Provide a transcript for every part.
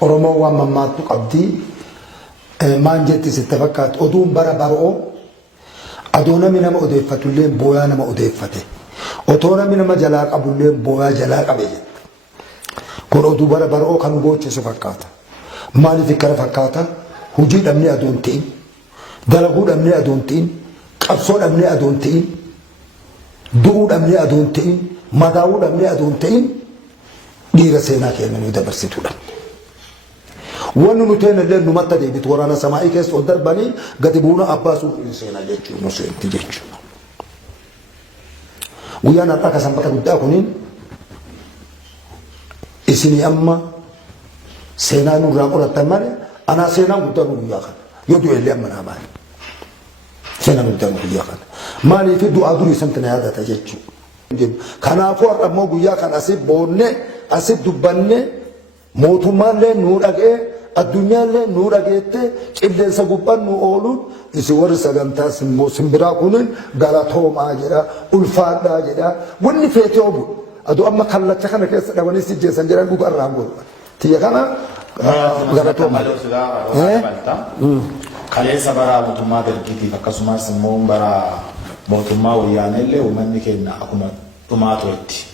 oromoo waan mammaattu qabdii maan jetti sitti fakkaatu oduun bara baroo adoo namni nama odeeffatullee booyaa nama odeeffate otoo namni nama jalaa qabullee booyaa jalaa qabe jette kun oduu bara baroo kan goochisu fakkaata maaliif ikkana fakkaata hujii dhabnee adoon ta'in dalaguu dhabnee adoon ta'in qabsoo dhabnee adoon ta'in du'uu dhabnee adoon ta'in madaa'uu dhabnee adoon ta'in dhiira seenaa keenya nu dabarsituudha. Wanni nuti illee numatti deebitu waraana samaa'ii keessa ol darbanii gadi buuna abbaa suuqii seenaa jechuun nu seenti jechuudha. Guyyaan har'aa kan sanbata guddaa kuniin isinii amma seenaa nurraa qorattan malee anaa seenaa guddaa nu guyyaa kana yoo du'ellee amma naa maali seenaa guddaa nu guyyaa kana maaliif du'aa durii santi na yaadata jechuudha. Kanaafuu har'a immoo guyyaa kana asii boonnee asii dubbannee mootummaallee nuu dhagee addunyaallee nuu dhageette qilleensa gubbaan nu ooluun isi warri sagantaa simbiraa kunin galatoomaa jedha ulfaadhaa jedha wanni feetee obu aduu amma kallacha kana keessa dhabanii si jeessan jedhan dhuga irraan godhu tiyya kana galatoomaa. Kaleessa bara mootummaa dargiitiif akkasumas immoo bara mootummaa wayyaanellee uummanni keenya akkuma dhumaa turetti.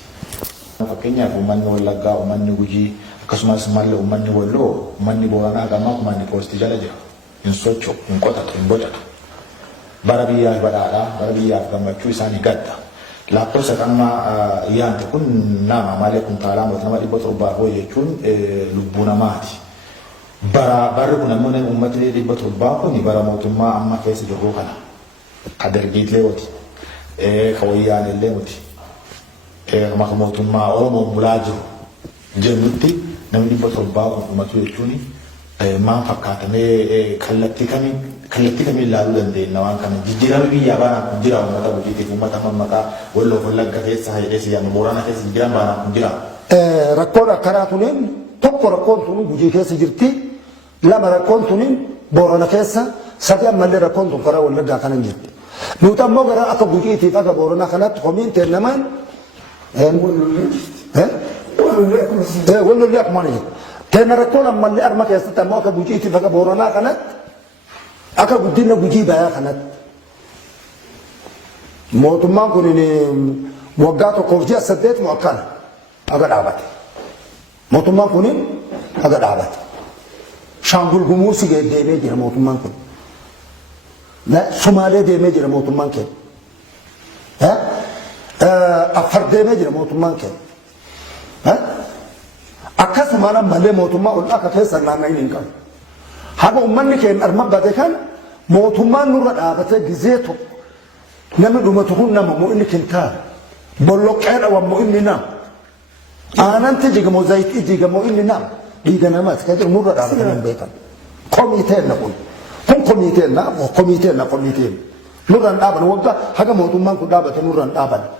Fakkeenyaaf uummanni Wallaggaa, uummanni Gujii akkasumas mallee uummanni Walloo, uummanni Booranaa gammaa uummanni poostii jala jira. Hin socho'u, hin qotatu, hin bocatu. Bara biyyaaf badhaadhaa, bara biyyaaf gammachuu isaanii gadda. Lakkoofsa qamma yaante kun nama malee kuntaalaa nama 700 jechuun lubbuu namaati. Barri kun ammoo uummatni 700 kun bara mootummaa amma keessa jiru kana. Kadargiilee wati, ka wayyaanillee wati. Maka mootummaa Oromoo bulaa jiru jennutti namni 700 uummatu jechuun maan fakkaatamee kallattii kamiin ilaaluu dandeenya waan kana jijjiirama biyyaa baanaan kun jira uummata Gujiitiif uummata Mammakaa Walloo Wallagga keessa hidhees yaama Booranaa keessa jijjiirama baanaan kun jira. Rakkoon akkanaa tuniin tokko rakkoon tuniin Gujii keessa jirti lama rakkoon tuniin Boorana keessa sadi ammallee rakkoon tun karaa Wallaggaa kana jirti. Nuti ammoo gara akka Gujiitiif akka Booranaa kanatti komiin teennamaan والله أكمل كان ركون أما اللي أرمى كيست أما أكا بوجيتي فكا بورانا كانت أكا بدينا بوجيبا يا كانت موتمان كوني وقاتو كوفجي أسديت مؤكانا أكا دعبت موتمان كوني أكا دعبت شانقل قموسي جاي ديمي جرى موتمان كوني لا سومالي ديمي جرى موتمان كوني ها أفردمه جرى موتمان كه، ها؟ أكثر ما أنا ملء موتمان ولا أكثر سنة ناينين كان، هذا أمّني كان أرمى بعد كان موتمان نور الآبته جزيته، نعم دوما تقول نعم مو إني كنتار، بلوك أنا ومو إني نعم، أنا أنت جيك موزايت جيك مو إني نعم، جيك نعمات كذا نور الآبته من بيتنا، كوميتين نقول، هم كوميتين نعم وكوميتين كوميتين، نور الآبته وقتا هذا موتمان كدابته نور الآبته.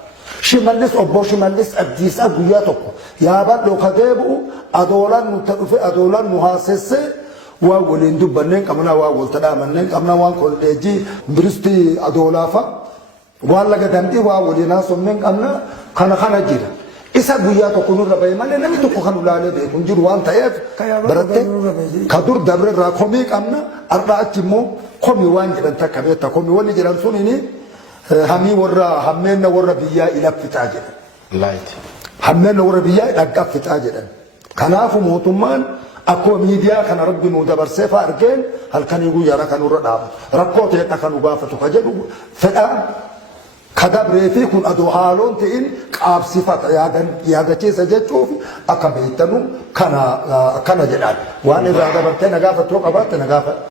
شمالس أبو شمالس أديس أبوياتك يا بعد لو كذبوا أدولان متعرف أدولان محاسسة وأولين دبنين كمنا وأول تدامنين كمنا وان كل دجي برستي أدولافا ولا قدامتي وأولين ناس من كمنا خنا جيرا إسا أبوياتك نور ربي ما لنا متوقع خنوا لا لده كنجر وان تيف برتة كدور دبر راكمي كمنا أربعة تيمو كمي وان جران تكبيت كمي وان جران سونيني همي ورا همنا ورا بيا إلى فتاجر لايت همنا ورا بيا إلى فتاجر كناف موتمان أكو ميديا كان ربي مدبر سيف أرجل هل كان يقول يرى كانوا رداب ركوت يتكلم بافة كجلو فدا كذا بريفي كن أدو حالون تين كاب صفات يا جتي سجتشوف أكبيتنو كنا جلال وأنا إذا دبرت نجافة توقفت نجافة